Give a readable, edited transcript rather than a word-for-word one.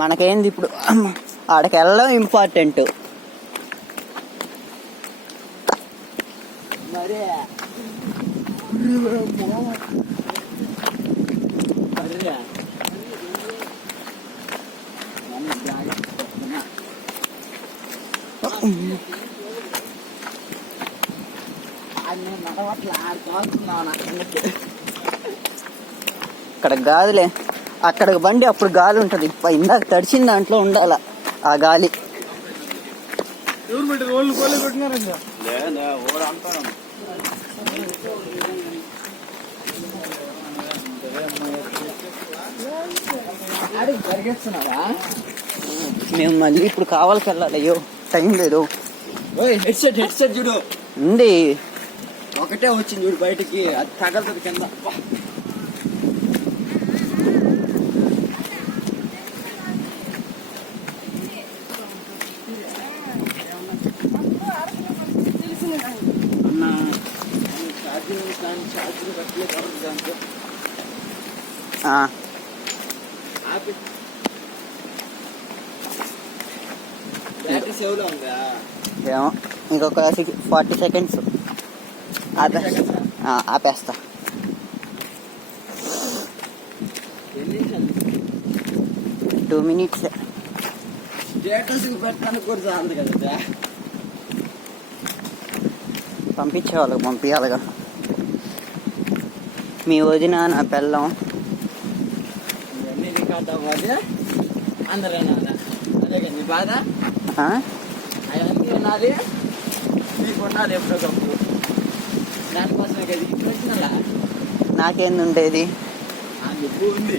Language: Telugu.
మనకేంది ఇప్పుడు ఆడకి వెళ్ళడం ఇంపార్టెంట్. మరి అక్కడ గాలిలే, అక్కడ బండి అప్పుడు గాలి ఉంటది. ఇందాక తడిచిన దాంట్లో ఉండాల ఆ గాలి. మేము మళ్ళీ ఇప్పుడు కావాలకి వెళ్ళాలి. అయ్యో టైం లేదు. హెడ్సెట్ చూడు ఉంది, ఒకటే వచ్చింది చూడు బయటికి, అది తగలుతుంది కింద. బ్యాటరీ సేవ్ లో ఉందా? ఏమో ఇంకొక 40 సెకండ్స్ ఆపేస్తా. ఎన్ని 2 minutes. స్టేటస్ పెట్టడానికి కూడా చాలదు కదా. పంపించే వాళ్ళకి పంపించాలిగా. మీ వదిన నా పెళ్ళం ఇవన్నీ రికార్డ్ అవ్వాలి. అందరూ వినాలి. అదే కదా నీ బాధ. అవన్నీ వినాలి, మీకు ఉండాలి ఎప్పుడోకప్పుడు. దానికోసమే కదా ఇప్పుడు వచ్చినలా. నాకేంది ఉండేది? ఎక్కువ ఉంది.